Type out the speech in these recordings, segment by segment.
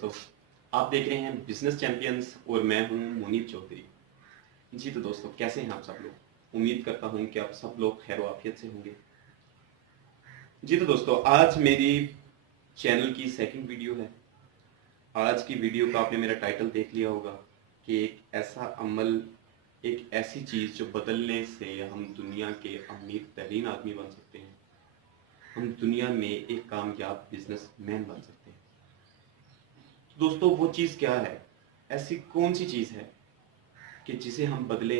दोस्तों, आप देख रहे हैं बिजनेस चैंपियंस और मैं हूं मुनीब चौधरी। जी तो दोस्तों, कैसे हैं आप सब लोग? उम्मीद करता हूं कि आप सब लोग खैर आफियत से होंगे। जी तो दोस्तों, आज मेरी चैनल की सेकंड वीडियो है। आज की वीडियो का आपने मेरा टाइटल देख लिया होगा कि एक ऐसा अमल, एक ऐसी चीज़ जो बदलने से हम दुनिया के अमीर तरीन आदमी बन सकते हैं, हम दुनिया में एक कामयाब बिजनेसमैन बन सकते हैं। दोस्तों, वो चीज़ क्या है? ऐसी कौन सी चीज़ है कि जिसे हम बदले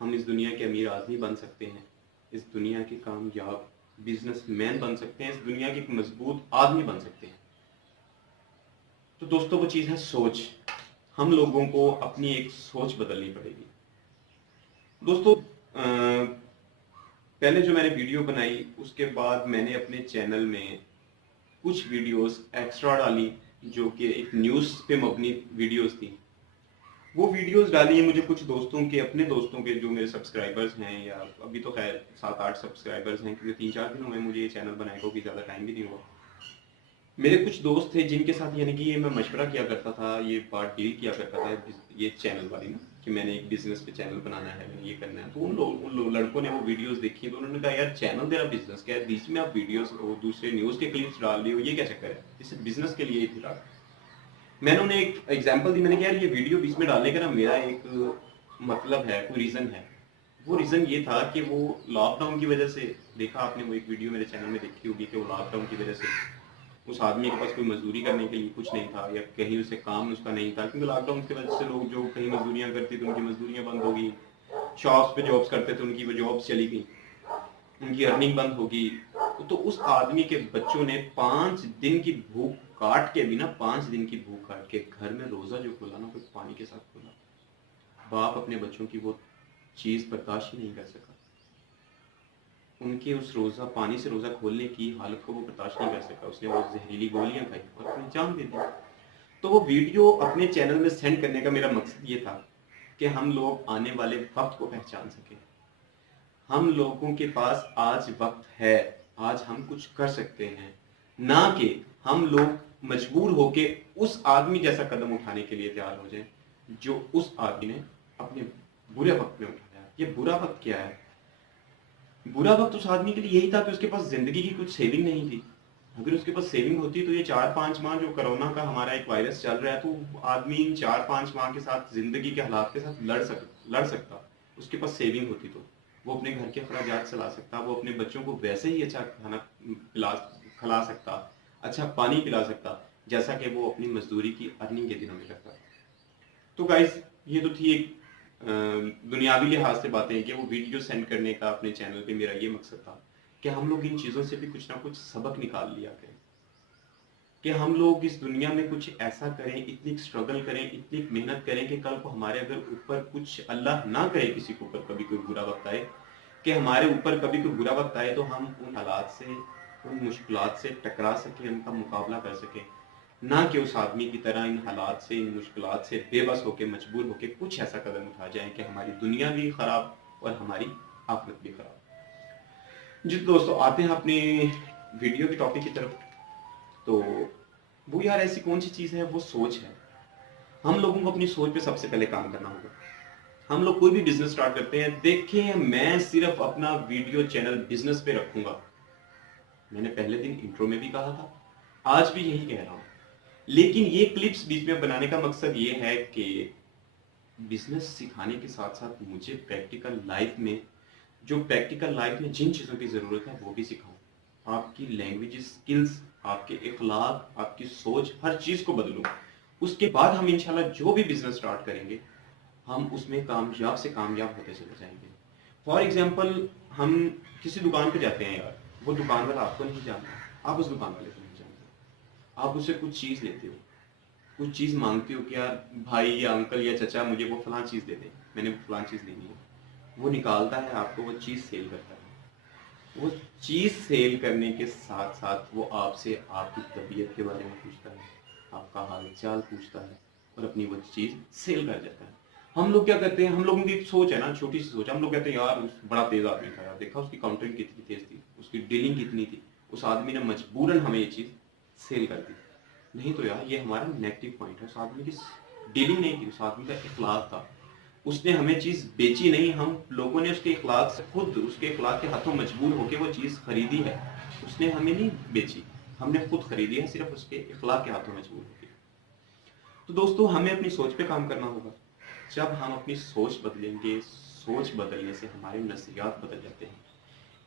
हम इस दुनिया के अमीर आदमी बन सकते हैं, इस दुनिया के कामयाब बिजनेसमैन बन सकते हैं, इस दुनिया के एक मजबूत आदमी बन सकते हैं। तो दोस्तों, वो चीज़ है सोच। हम लोगों को अपनी एक सोच बदलनी पड़ेगी। दोस्तों, पहले जो मैंने वीडियो बनाई उसके बाद मैंने अपने चैनल में कुछ वीडियोस एक्स्ट्रा डाली जो कि एक न्यूज़ पे मबनी वीडियोस थी। वो वीडियोस डाली मुझे कुछ दोस्तों के, अपने दोस्तों के जो मेरे सब्सक्राइबर्स हैं, या अभी तो खैर 7-8 सब्सक्राइबर्स हैं क्योंकि 3-4 दिन हुए मुझे ये चैनल बनाए को, भी ज़्यादा टाइम भी नहीं हुआ। मेरे कुछ दोस्त थे जिनके साथ यानी कि ये मैं मशवरा किया करता था, ये बात डील किया करता था, ये चैनल वाली ना, कि मैंने एक बिजनेस पे चैनल बनाना है, मैंने ये करना है। तो उन लड़कों ने वो वीडियोस देखी तो उन्होंने कहा, यार चैनल तेरा बिजनेस क्या है, बीच में आप वीडियोस और दूसरे न्यूज़ के क्लिप्स डाल रही हो, ये क्या चक्कर है? इसे बिजनेस के लिए ही फिलहाल मैंने उन्हें एक एग्जांपल दी। मैंने कहा, यार ये वीडियो बीच में डालने का ना मेरा एक मतलब है, कोई रीज़न है। वो रीज़न ये था कि वो लॉकडाउन की वजह से, देखा आपने वो एक वीडियो मेरे चैनल में देखी होगी कि वो लॉकडाउन की वजह से उस आदमी के पास कोई मजदूरी करने के लिए कुछ नहीं था, या कहीं उसे काम उसका नहीं था, क्योंकि लॉकडाउन की वजह से लोग जो कहीं मजदूरियां करते थे उनकी मजदूरियां बंद हो गई, शॉप्स पे जॉब्स करते थे उनकी वो जॉब्स चली गई, उनकी अर्निंग बंद होगी। तो उस आदमी के बच्चों ने 5 दिन की भूख काट के भी ना, 5 दिन की भूख काट के घर में रोजा जो खोला ना, कोई पानी के साथ खोला। बाप अपने बच्चों की वो चीज बर्दाश्त ही नहीं कर सका, उनके उस रोजा पानी से रोजा खोलने की हालत को वो बर्दाश्त नहीं कर सका, उसने वो जहरीली गोलियां खाई और अपनी जान दे दी। तो वो वीडियो अपने चैनल में सेंड करने का मेरा मकसद ये था कि हम लोग आने वाले वक्त को पहचान सकें। हम लोगों के पास आज वक्त है, आज हम कुछ कर सकते हैं, ना कि हम लोग मजबूर होके उस आदमी जैसा कदम उठाने के लिए तैयार हो जाएं जो उस आदमी ने अपने बुरे वक्त में उठाया। ये बुरा वक्त क्या है? बुरा वक्त उस आदमी के लिए यही था कि उसके पास जिंदगी की कुछ सेविंग नहीं थी। अगर उसके पास सेविंग होती तो ये 4-5 माह जो कोरोना का हमारा एक वायरस चल रहा है, तो आदमी इन 4-5 माह के साथ, जिंदगी के हालात के साथ लड़ सकता। उसके पास सेविंग होती तो वो अपने घर के अखराजात चला सकता, वो अपने बच्चों को वैसे ही अच्छा खाना खिला सकता, अच्छा पानी पिला सकता, जैसा कि वो अपनी मजदूरी की अर्निंग के दिनों में करता। तो गाइस, ये तो थी एक दुनियावी लिहाज से बातें कि वो वीडियो सेंड करने का अपने चैनल पे मेरा ये मकसद था कि हम लोग इन चीज़ों से भी कुछ ना कुछ सबक निकाल लिया करें, कि हम लोग इस दुनिया में कुछ ऐसा करें, इतनी स्ट्रगल करें, इतनी मेहनत करें कि कल को हमारे अगर ऊपर कुछ, अल्लाह ना करे किसी के ऊपर कभी कोई बुरा वक्त आए, कि हमारे ऊपर कभी कोई बुरा वक्त आए तो हम उन हालात से, उन मुश्किलात से टकरा सकें, उनका मुकाबला कर सकें, ना कि उस आदमी की तरह इन हालात से, इन मुश्किलात से बेबस होकर, मजबूर होकर कुछ ऐसा कदम उठा जाए कि हमारी दुनिया भी खराब और हमारी आखिरत भी खराब। जी तो दोस्तों, आते हैं अपनी वीडियो की टॉपिक की तरफ। तो वो यार ऐसी कौन सी चीज़ है? वो सोच है। हम लोगों को अपनी सोच पे सबसे पहले काम करना होगा। हम लोग कोई भी बिजनेस स्टार्ट करते हैं, देखिए मैं सिर्फ अपना वीडियो चैनल बिजनेस पे रखूंगा, मैंने पहले दिन इंट्रो में भी कहा था, आज भी यही कह रहा हूं। लेकिन ये क्लिप्स बीच में बनाने का मकसद ये है कि बिजनेस सिखाने के साथ साथ मुझे प्रैक्टिकल लाइफ में, जो प्रैक्टिकल लाइफ में जिन चीज़ों की ज़रूरत है वो भी सिखाऊं। आपकी लैंग्वेज स्किल्स, आपके इखलाक, आपकी सोच, हर चीज़ को बदलूं। उसके बाद हम इंशाल्लाह जो भी बिजनेस स्टार्ट करेंगे, हम उसमें कामयाब से कामयाब होते चले जाएंगे। फॉर एग्जाम्पल, हम किसी दुकान पे जाते हैं यार, वो दुकान वाला आपको नहीं जानता, आप उस दुकान वाले को नहीं जानते, आप उससे कुछ चीज़ लेते हो, कुछ चीज़ मांगते हो कि यार भाई या अंकल या चचा मुझे वो फलां चीज़ दे दे, मैंने वो फलां चीज़ लेनी है। वो निकालता है, आपको वो चीज़ सेल करता है। वो चीज़ सेल करने के साथ साथ वो आपसे आपकी तबीयत के बारे में पूछता है, आपका हाल चाल पूछता है और अपनी वो चीज़ सेल कर जाता है। हम लोग क्या करते हैं? हम लोगों की एक सोच है ना, छोटी सी सोच, हम लोग कहते हैं यार बड़ा तेज आदमी था यार, देखा उसकी काउंटरिंग कितनी तेज थी, उसकी डीलिंग कितनी थी, उस आदमी ने मजबूरन हमें ये चीज़ सेल कर दी। नहीं तो यार ये हमारा नेगेटिव पॉइंट है। उस आदमी की डीलिंग नहीं थी, उस आदमी का इखलाक था। उसने हमें चीज़ बेची नहीं, हम लोगों ने उसके इखलाक से खुद उसके इखलाक के हाथों मजबूर होकर वो चीज़ खरीदी है। उसने हमें नहीं बेची, हमने खुद खरीदी है, सिर्फ उसके इखलाक के हाथों मजबूर होकर। तो दोस्तों हमें अपनी सोच पे काम करना होगा। जब हम अपनी सोच बदलेंगे, सोच बदलने से हमारे नज़रियात बदल जाते हैं।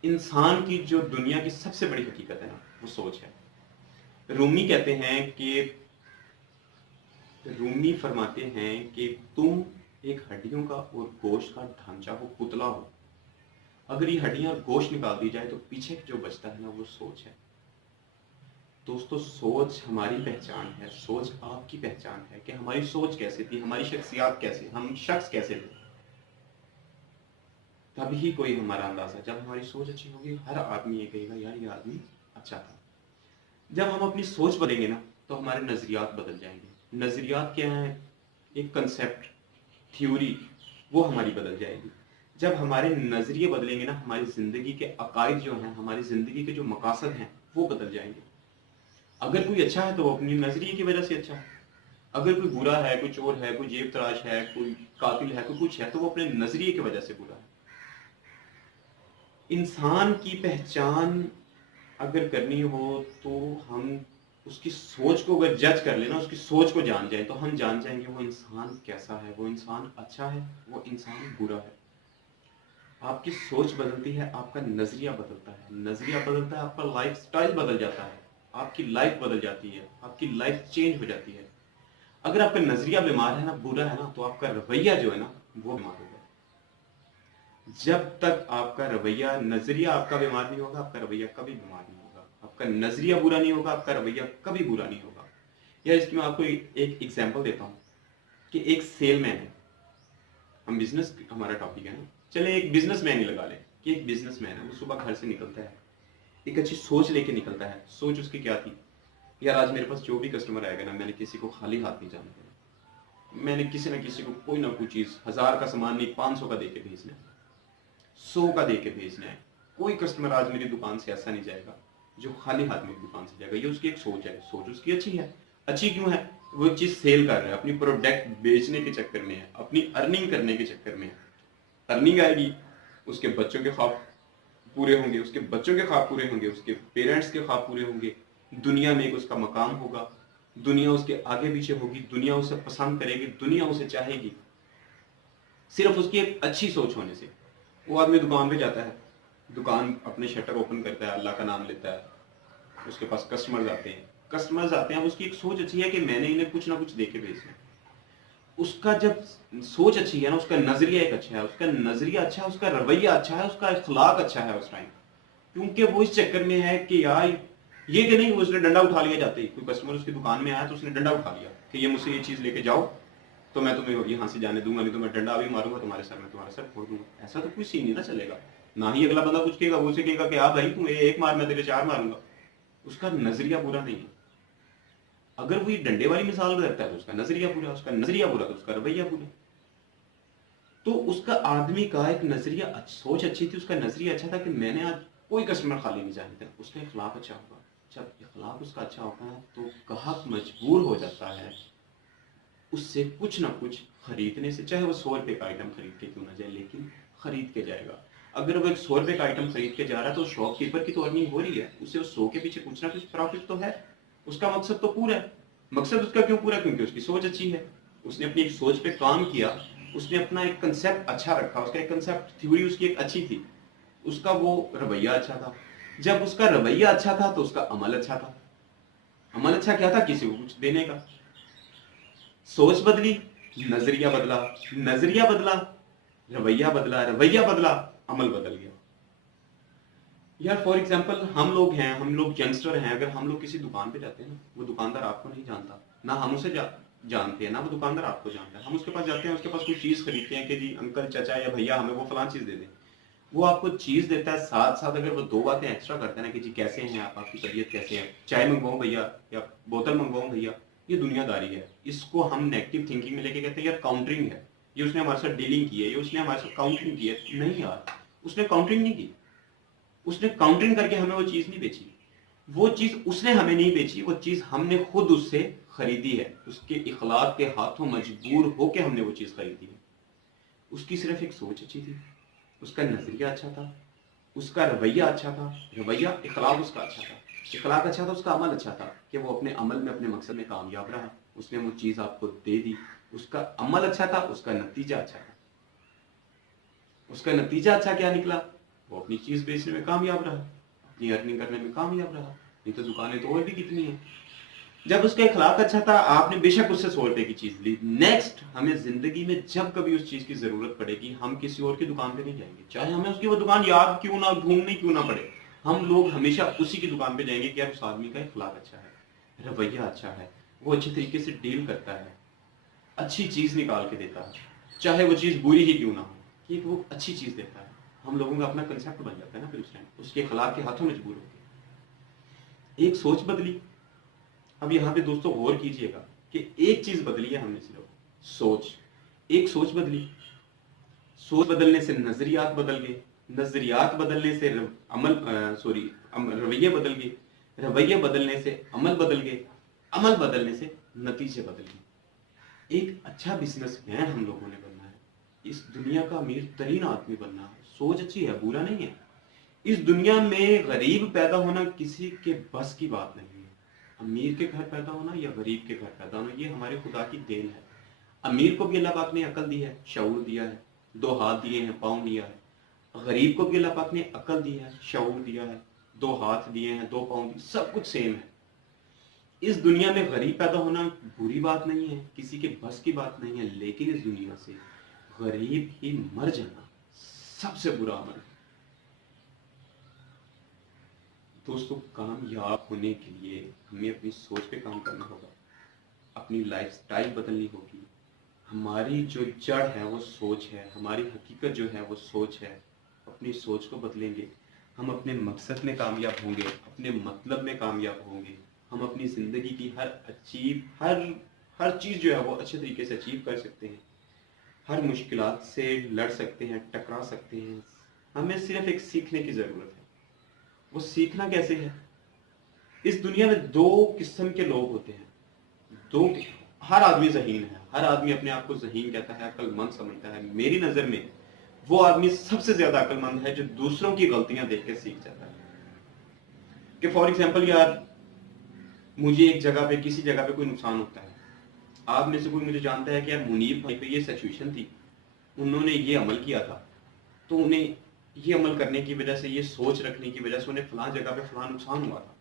इंसान की जो दुनिया की सबसे बड़ी हकीकत है ना, वो सोच है। रूमी कहते हैं कि रूमी फरमाते हैं कि तुम एक हड्डियों का और गोश्त का ढांचा हो, पुतला हो। अगर ये हड्डियां और गोश्त निकाल दी जाए तो पीछे जो बचता है ना, वो सोच है। दोस्तों सोच हमारी पहचान है, सोच आपकी पहचान है कि हमारी सोच कैसे थी, हमारी शख्सियत कैसे, हम शख्स कैसे थे। तभी कोई हमारा अंदाजा, जब हमारी सोच अच्छी होगी हर आदमी ये कहेगा यार ये आदमी अच्छा था। जब हम अपनी सोच बदलेंगे ना तो हमारे नजरियात बदल जाएंगे। नजरियात क्या है? एक कंसेप्ट, थ्योरी, वो हमारी बदल जाएगी। जब हमारे नजरिए बदलेंगे ना, हमारी जिंदगी के अकायद जो हैं, हमारी जिंदगी के जो मकासद हैं, वो बदल जाएंगे। अगर कोई अच्छा है तो वो अपनी नजरिए की वजह से अच्छा है। अगर कोई बुरा है, कोई चोर है, कोई जेब तराश है, कोई कातिल है, कोई कुछ है, तो वो अपने नजरिए की वजह से बुरा है। इंसान की पहचान अगर करनी हो तो हम उसकी सोच को अगर जज कर लेना, उसकी सोच को जान जाए, तो हम जान जाएंगे वो इंसान कैसा है, वो इंसान अच्छा है, वो इंसान बुरा है। आपकी सोच बदलती है, आपका नजरिया बदलता है, नजरिया बदलता है, आपका लाइफ स्टाइल बदल जाता है, आपकी लाइफ बदल जाती है, आपकी लाइफ चेंज हो जाती है। अगर आपका नजरिया बीमार है ना, बुरा है ना, तो आपका रवैया जो है ना, वो बीमार होगा। जब तक आपका रवैया, नजरिया आपका बीमार नहीं होगा, आपका रवैया कभी बीमार नहीं होगा। आपका नजरिया बुरा नहीं होगा, आपका रवैया कभी बुरा नहीं होगा। यार इसकी मैं आपको एक एग्जांपल देता हूँ कि एक सेलमैन है, हम बिजनेस हमारा टॉपिक है ना, चले एक बिजनेसमैन ही लगा ले कि एक बिजनेसमैन है, वो सुबह घर से निकलता है, एक अच्छी सोच लेके निकलता है। सोच उसकी क्या थी? यार आज मेरे पास जो भी कस्टमर आएगा ना, मैंने किसी को खाली हाथ नहीं जाने देना, मैंने किसी ना किसी को कोई ना कोई चीज, 1000 का सामान नहीं 500 का देके भेजना है, 100 का देके भेजना है। कोई कस्टमर आज मेरी दुकान से ऐसा नहीं जाएगा जो खाली हाथ मेरी दुकान से जाएगा। ये उसकी एक सोच है। सोच उसकी अच्छी है। अच्छी क्यों है? वो एक चीज सेल कर रहा है, अपनी प्रोडक्ट बेचने के चक्कर में है, अपनी अर्निंग करने के चक्कर में है। अर्निंग आएगी, उसके बच्चों के ख्वाब पूरे होंगे, उसके बच्चों के ख्वाब पूरे होंगे, उसके पेरेंट्स के ख्वाब पूरे होंगे, दुनिया में एक उसका मकाम होगा, दुनिया उसके आगे पीछे होगी, दुनिया उसे पसंद करेगी, दुनिया उसे चाहेगी, सिर्फ उसकी एक अच्छी सोच होने से। वो आदमी दुकान पे जाता है, दुकान अपने शटर ओपन करता है, अल्लाह का नाम लेता है, उसके पास कस्टमर्स आते हैं, उसकी एक सोच अच्छी है कि मैंने इन्हें कुछ ना कुछ दे के भेजना है। उसका जब सोच अच्छी है ना, उसका नजरिया एक अच्छा है, उसका नजरिया अच्छा है, उसका रवैया अच्छा है, उसका इखलाक अच्छा है उस टाइम। क्योंकि वो इस चक्कर में है कि यार ये कि नहीं, वो उसने डंडा उठा लिया। जाते ही कोई कस्टमर उसकी दुकान में आया तो उसने डंडा उठा लिया कि ये मुझसे ये चीज लेके जाओ तो मैं तुम्हें यहाँ से जाने दूंगा, नहीं तो मैं डंडा भी मारूंगा तुम्हारे सर में, तुम्हारा सर फोड़ दूंगा। ऐसा तो कोई सीन नहीं ना चलेगा। ना ही अगला बंदा कुछ कहेगा, वो उसे कहेगा कि हाँ भाई तुम एक मार मैं तेरे 4 मारूंगा। उसका नजरिया बुरा नहीं है। अगर वो ये डंडे वाली मिसाल करता है तो उसका नजरिया बुरा, उसका नजरिया बुरा तो उसका रवैया बुरा। तो उसका आदमी का एक नजरिया, सोच अच्छी थी, उसका नजरिया अच्छा था कि मैंने आज कोई कस्टमर खाली नहीं जाने देना। उसका इखलाक अच्छा होगा। जब इखलाक उसका अच्छा होता है तो ग्राहक मजबूर हो जाता है उससे कुछ ना कुछ खरीदने से, चाहे वो 100 रुपए का आइटम खरीद के क्यों ना जाए, लेकिन खरीद के जाएगा। अगर वो एक 100 रुपए का आइटम खरीद के जा रहा है तो शॉपकीपर की तो अर्निंग हो रही है, उसे उस 100 के पीछे कुछ ना कुछ प्रॉफिट तो है, उसका मकसद तो पूरा है। मकसद उसका क्यों पूरा? क्योंकि उसकी सोच अच्छी है, उसने अपनी एक सोच पे काम किया, उसने अपना एक कंसेप्ट अच्छा रखा, उसका एक कंसेप्ट, थ्योरी उसकी एक अच्छी थी, उसका वो रवैया अच्छा था। जब उसका रवैया अच्छा था तो उसका अमल अच्छा था। अमल अच्छा क्या था? किसी को कुछ देने का। सोच बदली, नजरिया बदला, नजरिया बदला, रवैया बदला, रवैया बदला, अमल बदल गया। यार फॉर एग्जांपल हम लोग हैं, हम लोग यंगस्टर हैं, अगर हम लोग किसी दुकान पे जाते हैं ना, वो दुकानदार आपको नहीं जानता, ना हम उसे जानते हैं, ना वो दुकानदार आपको जानता है। हम उसके पास जाते हैं, उसके पास कोई चीज खरीदते हैं कि जी अंकल चाचा या भैया हमें वो फलां चीज दे दें। वो आपको चीज देता है, साथ साथ अगर वो 2 बातें एक्स्ट्रा करता है ना कि जी कैसे हैं आप, आपकी तबीयत कैसे है, चाय मंगवाऊं भैया या बोतल मंगवाऊं भैया, ये दुनियादारी है। इसको हम नेगेटिव थिंकिंग में लेके कहते हैं यार काउंटरिंग है, ये उसने हमारे साथ डीलिंग की है, ये उसने हमारे साथ काउंटरिंग की है। नहीं यार, उसने काउंटरिंग नहीं की, उसने काउंटरिंग करके हमें वो चीज नहीं बेची, وہ چیز اس نے ہمیں نہیں بیچی، وہ چیز ہم نے خود اس سے خریدی ہے، اس کے اخلاق کے ہاتھوں مجبور ہو کے ہم نے وہ چیز خریدی ہے۔ اس کی صرف ایک سوچ اچھی تھی، اس کا نظریہ اچھا تھا، اس کا رویہ اچھا تھا، رویہ اخلاق اس کا اچھا تھا، اخلاق اچھا تھا، اس کا عمل اچھا تھا کہ وہ اپنے عمل میں اپنے مقصد میں کامیاب رہا، اس نے وہ چیز آپ کو دے دی، اس کا عمل اچھا تھا، اس کا نتیجہ اچھا تھا۔ اس کا نتیجہ اچھا کیا نکلا؟ وہ اپنی چیز بیچنے میں کامیاب رہا، اپنی ارننگ کرنے میں کامیاب رہا۔ نہیں تو دکانیں تو اور بھی کتنی ہیں۔ جب اس کا اخلاق اچھا تھا، آپ نے بے شک اس سے 100 روپے کی چیز لی، نیکسٹ ہمیں زندگی میں جب کبھی اس چیز کی ضرورت پڑے گی، ہم کسی اور کی دکان پہ نہیں جائیں گے، چاہے ہمیں اس کی وہ دکان یاد کیوں نہ، ڈھونڈنی کیوں نہ پڑے، ہم لوگ ہمیشہ اسی کی دکان پہ جائیں گے کہ یار اس آدمی کا اخلاق اچھا ہے، رویہ اچھا ہے، وہ اچھے طریقے سے ڈیل کرتا ہے، اچھی چیز نکال کے دیتا ہے، چاہے وہ چیز بری ہی کیوں نہ ہو، کہ وہ اچھی چیز دیتا ہے۔ ہم لوگوں کا اپنا کنسیپٹ بن جاتا ہے نا پھر اس ٹائم، اس کے اخلاق کے ہاتھوں مجبور ہو کے ایک سوچ بدلی۔ اب یہاں پہ دوستوں غور کیجئے گا کہ ایک چیز بدلی ہے ہم نے، صرف سوچ، ایک سوچ بدلی، سوچ بدلنے سے نظریات بدل گئے، نظریات بدلنے سے رویے بدل گئے، رویے بدلنے سے عمل بدل گئے، عمل بدلنے سے نتیجے بدل گئے۔ ایک اچھا بزنس مین ہم لوگوں نے بننا ہے، اس دنیا کا امیر ترین آدمی بننا ہے، سوچ اچھی ہے، برا نہیں ہے۔ اس دنیا میں غریب پیدا ہونا کسی کے بس کی بات نہیں ہے، امیر کے گھر پیدا ہونا یا غریب کے گھر پیدا ہونا یہ ہمارے خدا کی دین ہے۔ امیر کو بھی اللہ پاک نے عقل دی ہے، شعور دیا ہے، 2 ہاتھ دیے ہیں، پاؤں دیا ہے۔ غریب کو بھی اللہ پاک نے عقل دی ہے، شعور دیا ہے، 2 ہاتھ دیے ہیں، 2 پاؤں دیے، سب کچھ سیم ہے۔ اس دنیا میں غریب پیدا ہونا بری بات نہیں ہے، کسی کے بس کی بات نہیں ہے، لیکن اس دنیا سے غریب ہی مر جانا سب سے برا عمل ہے۔ دوستو، کامیاب ہونے کے لیے ہمیں اپنی سوچ پہ کام کرنا ہوگا، اپنی لائف سٹائل بدلنی ہوگی۔ ہماری جو جڑ ہے وہ سوچ ہے، ہماری حقیقت جو ہے وہ سوچ ہے۔ اپنی سوچ کو بدلیں گے، ہم اپنے مقصد میں کامیاب ہوں گے، اپنے مطلب میں کامیاب ہوں گے، ہم اپنی زندگی کی ہر چیز جو ہے وہ اچھے طریقے سے اچیو کر سکتے ہیں، ہر مشکلات سے لڑ سکتے ہیں، ٹکرا سکتے ہیں۔ ہمیں صرف ایک سیکھنے کی ضرورت ہے۔ وہ سیکھنا کیسے ہے؟ اس دنیا میں 2 قسم کے لوگ ہوتے ہیں، ہر آدمی ذہین ہے، ہر آدمی اپنے آپ کو ذہین کہتا ہے، عقل مند سمجھتا ہے۔ میری نظر میں وہ آدمی سب سے زیادہ عقل مند ہے جو دوسروں کی غلطیاں دیکھ کے سیکھ جاتا ہے۔ کہ فار ایگزامپل، یار مجھے ایک جگہ پہ، کسی جگہ پہ کوئی نقصان ہوتا ہے، آپ میں سے کوئی مجھے جانتا ہے کہ یار منیب بھائی پہ یہ سچویشن تھی، انہوں نے یہ عمل کیا تھا، تو انہیں یہ عمل کرنے کی وجہ سے، یہ سوچ رکھنے کی وجہ سے انہیں فلاں جگہ پہ فلاں نقصان ہوا تھا۔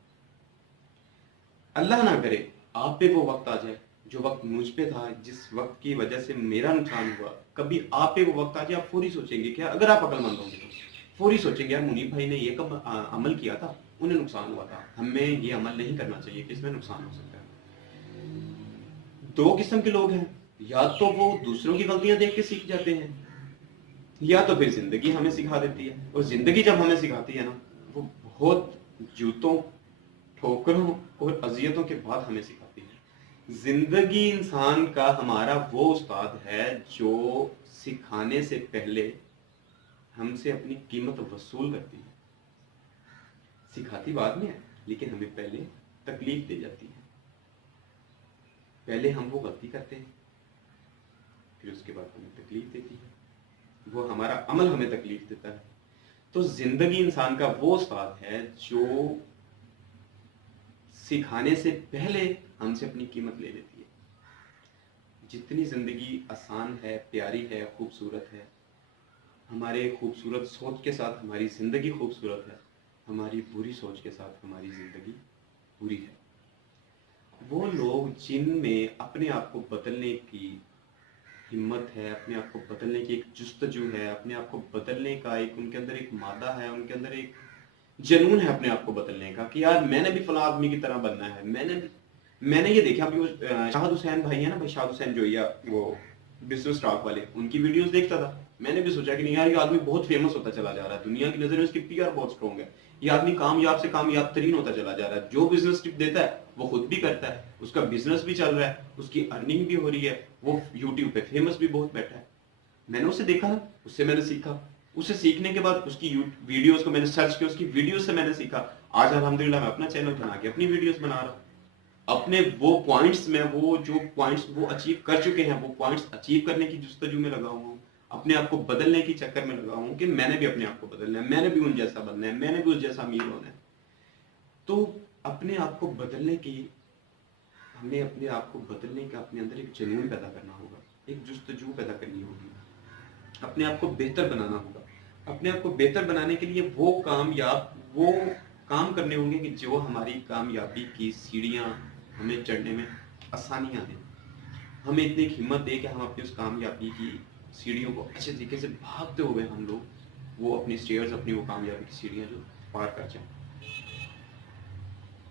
اللہ نہ کرے آپ پہ وہ وقت آ جائے جو وقت مجھ پہ تھا، جس وقت کی وجہ سے میرا نقصان ہوا، کبھی آپ پہ وہ وقت آ جائے، آپ فوری سوچیں گے، کیا اگر آپ عقل مند ہوں گے تو فوری سوچیں گے یار منیب بھائی نے یہ عمل کیا تھا، انہیں نقصان ہوا تھا، ہمیں یہ عمل نہیں کرنا چاہیے کہ اس میں نقصان ہو سکتا ہے۔ 2 قسم کے لوگ ہیں، یا تو وہ دوسروں کی غلطیاں دیکھ کے سیکھ جاتے ہیں، یا تو پھر زندگی ہمیں سکھا دیتی ہے۔ اور زندگی جب ہمیں سکھاتی ہے نا، وہ بہت جوتوں، ٹھوکروں اور اذیتوں کے بعد ہمیں سکھاتی ہے۔ زندگی انسان کا ہمارا وہ استاد ہے جو سکھانے سے پہلے ہم سے اپنی قیمت وصول کرتی ہے۔ سکھاتی بعد میں ہے، لیکن ہمیں پہلے تکلیف دے جاتی ہے۔ پہلے ہم وہ غلطی کرتے ہیں، پھر اس کے بعد ہمیں تکلیف دیتی ہے، وہ ہمارا عمل ہمیں تکلیف دیتا ہے۔ تو زندگی انسان کا وہ استاد ہے جو سکھانے سے پہلے ہم سے اپنی قیمت لے لیتی ہے۔ جتنی زندگی آسان ہے، پیاری ہے، خوبصورت ہے، ہمارے خوبصورت سوچ کے ساتھ ہماری زندگی خوبصورت ہے، ہماری بری سوچ کے ساتھ ہماری زندگی بری ہے۔ وہ لوگ جن میں اپنے آپ کو بدلنے کی ہمت ہے، اپنے آپ کو بدلنے کی ایک جستجو ہے، اپنے آپ کو بدلنے کا ایک ان کے اندر ایک مادہ ہے، ان کے اندر ایک جنون ہے اپنے آپ کو بدلنے کا، کہ یار میں نے بھی فلاں آدمی کی طرح بننا ہے۔ میں نے یہ دیکھا، ابھی وہ شاہد حسین بھائی ہیں نا، بھائی شاہد حسین جوئیا، وہ بزنس ٹاک والے، ان کی ویڈیوز دیکھتا تھا، میں نے بھی سوچا کہ نہیں یار، یہ آدمی بہت فیمس ہوتا چلا جا رہا ہے، دنیا کی نظر میں اس کی پی آر بہت اسٹرانگ ہے، یہ آدمی کامیاب سے کامیاب ترین ہوتا چلا جا رہا ہے، جو بزنس ٹپ دیتا ہے وہ خود بھی کرتا ہے، اس کا بزنس بھی چل رہا ہے، اس کی ارننگ بھی ہو رہی ہے، وہ یوٹیوب پہ فیمس بھی بہت بیٹھا ہے۔ میں نے اسے دیکھا، اس سے میں نے سیکھا उसे सीखने के बाद उसकी वीडियोस को मैंने सर्च किया, उसकी वीडियोस से मैंने सीखा। आज अल्हम्दुलिल्लाह मैं अपना चैनल बना के अपनी वीडियोस बना रहा हूँ। अपने वो पॉइंट्स में, वो जो पॉइंट्स वो अचीव कर चुके हैं, वो पॉइंट्स अचीव करने की जुस्तजू में लगा हुआ हूँ, अपने आप को बदलने की चक्कर में लगा हूँ कि मैंने भी अपने आप को बदलना है, मैंने भी उन जैसा बनना है, मैंने भी उस जैसा अमीर होना है। तो अपने आप को बदलने की, हमें अपने आप को बदलने का अपने अंदर एक जुनून पैदा करना होगा, एक जुस्तजू पैदा करनी होगी, अपने आप को बेहतर बनाना होगा। अपने आप को बेहतर बनाने के लिए वो काम करने होंगे कि जो हमारी कामयाबी की सीढ़ियाँ हमें चढ़ने में आसानियाँ दें, हमें इतनी हिम्मत दे कि हम अपनी उस कामयाबी की सीढ़ियों को अच्छे तरीके से भागते हुए हम लोग वो अपनी स्टेयर्स, अपनी वो कामयाबी की सीढ़ियाँ जो पार कर जाएं।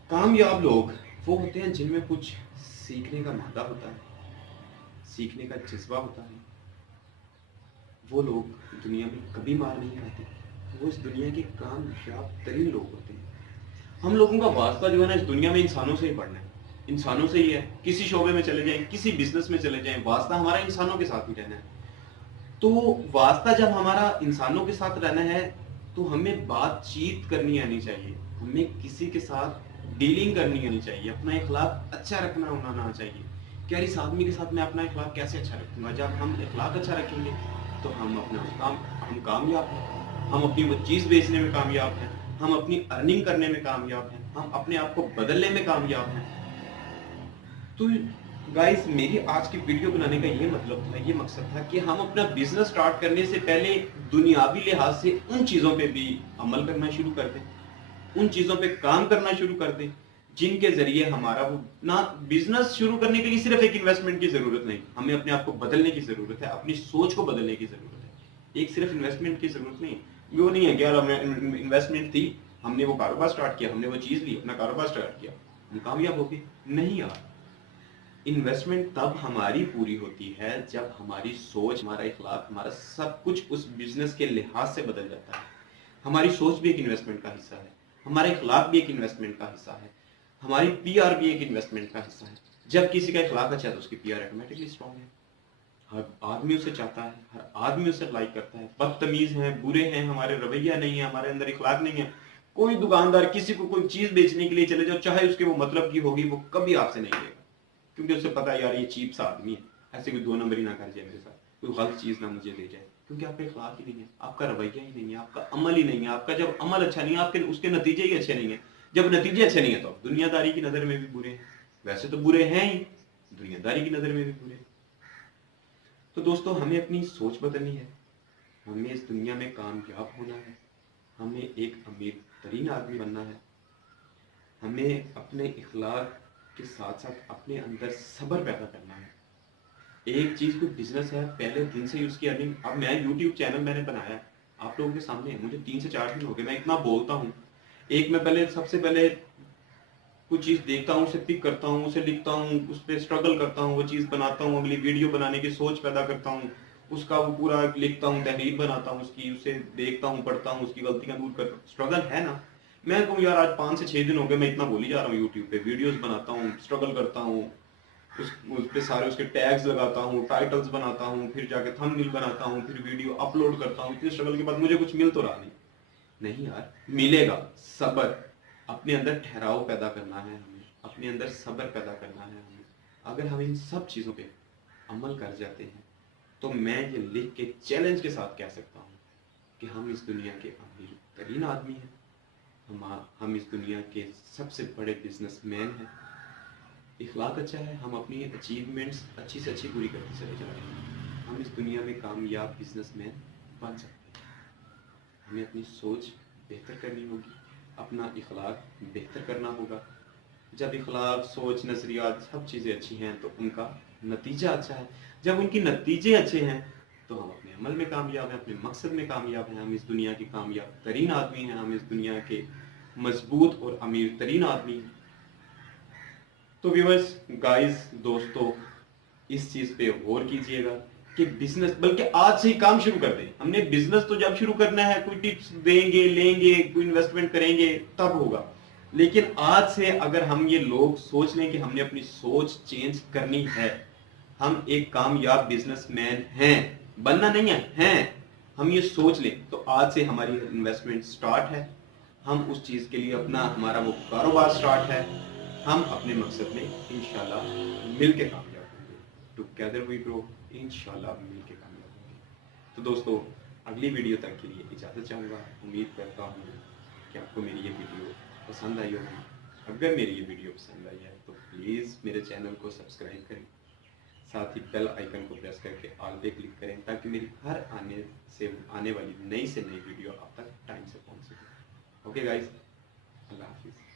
कामयाब लोग वो होते हैं जिनमें कुछ सीखने का मादा होता है, सीखने का जज्बा होता है। वो लोग दुनिया में कभी मार नहीं खाते, वो इस दुनिया के कामयाब तरीन लोग होते हैं। हम लोगों का वास्ता जो है ना इस दुनिया में इंसानों से ही पढ़ना है, इंसानों से ही है। किसी शोबे में चले जाएं, किसी बिजनेस में चले जाएं, वास्ता हमारा इंसानों के साथ ही रहना है। तो वास्ता जब हमारा इंसानों के साथ रहना है तो हमें बातचीत करनी आनी चाहिए, हमें किसी के साथ डीलिंग करनी आनी चाहिए, अपना इखलाक अच्छा रखना होना चाहिए कि यार इस आदमी के साथ मैं अपना इखलाक कैसे अच्छा रखूंगा। जब हम इखलाक अच्छा रखेंगे तो हम कामयाब हैं, हम अपनी वो चीज़ बेचने में कामयाब हैं, हम अपनी अर्निंग करने में कामयाब हैं, हम अपने आप को बदलने में कामयाब हैं। तो गाइस मेरी आज की वीडियो बनाने का ये मतलब था, ये मकसद था कि हम अपना बिजनेस स्टार्ट करने से पहले दुनियावी लिहाज से उन चीज़ों पे भी अमल करना शुरू कर दें, उन चीज़ों पे काम करना शुरू कर दें जिनके जरिए हमारा वो ना बिजनेस शुरू करने के लिए सिर्फ एक इन्वेस्टमेंट की जरूरत नहीं, हमें अपने आप को बदलने की जरूरत है, अपनी सोच को बदलने की जरूरत है। एक सिर्फ इन्वेस्टमेंट की जरूरत नहीं, वो नहीं है कि यार हमें इन्वेस्टमेंट थी, हमने वो कारोबार स्टार्ट किया, हमने वो चीज ली, अपना कारोबार स्टार्ट किया, हम कामयाब हो गए। नहीं यार, इन्वेस्टमेंट तब हमारी पूरी होती है जब हमारी सोच, हमारा इखलाक, हमारा सब कुछ उस बिजनेस के लिहाज से बदल जाता है। हमारी सोच भी एक इन्वेस्टमेंट का हिस्सा है, हमारा इखलाक भी एक इन्वेस्टमेंट का हिस्सा है, हमारी पीआर भी एक इन्वेस्टमेंट का हिस्सा है। जब किसी का इखलाक अच्छा है तो उसकी पीआर ऑटोमेटिकली स्ट्रांग है, हर आदमी उसे चाहता है, हर आदमी उसे लाइक करता है। बदतमीज हैं, बुरे हैं, हमारे रवैया नहीं है, हमारे अंदर इखलाक नहीं है, कोई दुकानदार किसी को कोई चीज बेचने के लिए चले जाओ, चाहे उसके वो मतलब की होगी, वो कभी आपसे नहीं लेगा, क्योंकि उसे पता है यार ये चीप सा आदमी है, ऐसे कोई दो नंबरी ना कर जाए मेरे साथ, कोई गलत चीज ना मुझे दे जाए, क्योंकि आपका इखलाक ही नहीं है, आपका रवैया ही नहीं है, आपका अमल ही नहीं है। आपका जब अमल अच्छा नहीं है, आपके उसके नतीजे ही अच्छे नहीं है। जब नतीजे अच्छे नहीं है तो दुनियादारी की नजर में भी बुरे हैं, वैसे तो बुरे हैं ही, दुनियादारी की नजर में भी बुरे हैं। तो दोस्तों हमें अपनी सोच बदलनी है, हमें इस दुनिया में कामयाब होना है, हमें एक अमीर तरीन आदमी बनना है, हमें अपने इखलाक के साथ साथ अपने अंदर सब्र पैदा करना है। एक चीज कोई बिजनेस है, पहले दिन से ही उसकी अर्निंग, अब मैं यूट्यूब चैनल मैंने बनाया आप लोगों के सामने, मुझे 3 से 4 दिन हो गए, मैं इतना बोलता हूँ। एक मैं पहले सबसे पहले कुछ चीज देखता हूँ, उसे पिक करता हूँ, उसे लिखता हूँ, उस पर स्ट्रगल करता हूँ, वो चीज बनाता हूँ, अगली वीडियो बनाने की सोच पैदा करता हूँ, उसका वो पूरा लिखता हूँ, तहरीर बनाता हूँ उसकी, उसे देखता हूँ, पढ़ता हूँ, उसकी गलतियां दूर कर, स्ट्रगल है ना। मैं कहूँ यार आज 5 से 6 दिन हो गए मैं इतना बोल ही जा रहा हूँ, यूट्यूब पे वीडियोस बनाता हूँ, स्ट्रगल करता हूँ, उस पे सारे उसके टैग्स लगाता हूँ, टाइटल्स बनाता हूँ, फिर जाके थंबनेल बनाता हूँ, फिर वीडियो अपलोड करता हूँ। इतने स्ट्रगल के बाद मुझे कुछ मिल तो रहा नहीं यार, मिलेगा। सब्र, अपने अंदर ठहराव पैदा करना है हमें, अपने अंदर सब्र पैदा करना है हमें। अगर हम इन सब चीज़ों पे अमल कर जाते हैं तो मैं ये लिख के चैलेंज के साथ कह सकता हूँ कि हम इस दुनिया के अमीर तरीन आदमी हैं, हम इस दुनिया के सबसे बड़े बिजनेसमैन हैं। इखलाक अच्छा है, हम अपनी अचीवमेंट्स अच्छी से अच्छी पूरी करते चले जा रहे हैं, हम इस दुनिया में कामयाब बिजनेसमैन बन सकते हैं। हमें अपनी सोच बेहतर करनी होगी, अपना इखलाक बेहतर करना होगा। जब इखलाक, सोच, नज़रियात सब चीज़ें अच्छी हैं तो उनका नतीजा अच्छा है। जब उनके नतीजे अच्छे हैं तो हम अपने अमल में कामयाब हैं, अपने मकसद में कामयाब हैं, हम इस दुनिया के कामयाब तरीन आदमी हैं, हम इस दुनिया के मजबूत और अमीर तरीन आदमी हैं। तो व्यूअर्स, गाइस, दोस्तों, इस चीज़ पे गौर कीजिएगा कि बिजनेस, बल्कि आज से ही काम शुरू कर दें। हमने बिजनेस तो जब शुरू करना है, कोई टिप्स देंगे, लेंगे, कोई इन्वेस्टमेंट करेंगे तब होगा, लेकिन आज से अगर हम ये लोग सोच लें कि हमने अपनी सोच चेंज करनी है, हम एक कामयाब बिजनेसमैन हैं, बनना नहीं है, हैं, हम ये सोच लें तो आज से हमारी इन्वेस्टमेंट स्टार्ट है, हम उस चीज़ के लिए अपना हमारा वो कारोबार स्टार्ट है, हम अपने मकसद में इंशाल्लाह मिल के कामयाब होंगे। टुगेदर वी ग्रो, इंशाल्लाह मिल के कामयाब होंगे। तो दोस्तों अगली वीडियो तक के लिए इजाज़त चाहूँगा। उम्मीद करता हूँ कि आपको मेरी ये वीडियो पसंद आई होगी। अगर मेरी ये वीडियो पसंद आई है तो प्लीज़ मेरे चैनल को सब्सक्राइब करें, साथ ही बेल आइकन को प्रेस करके ऑल पे क्लिक करें ताकि मेरी हर आने वाली नई से नई वीडियो आप तक टाइम से पहुंच सके। ओके गाइस, अल्लाह हाफिज़।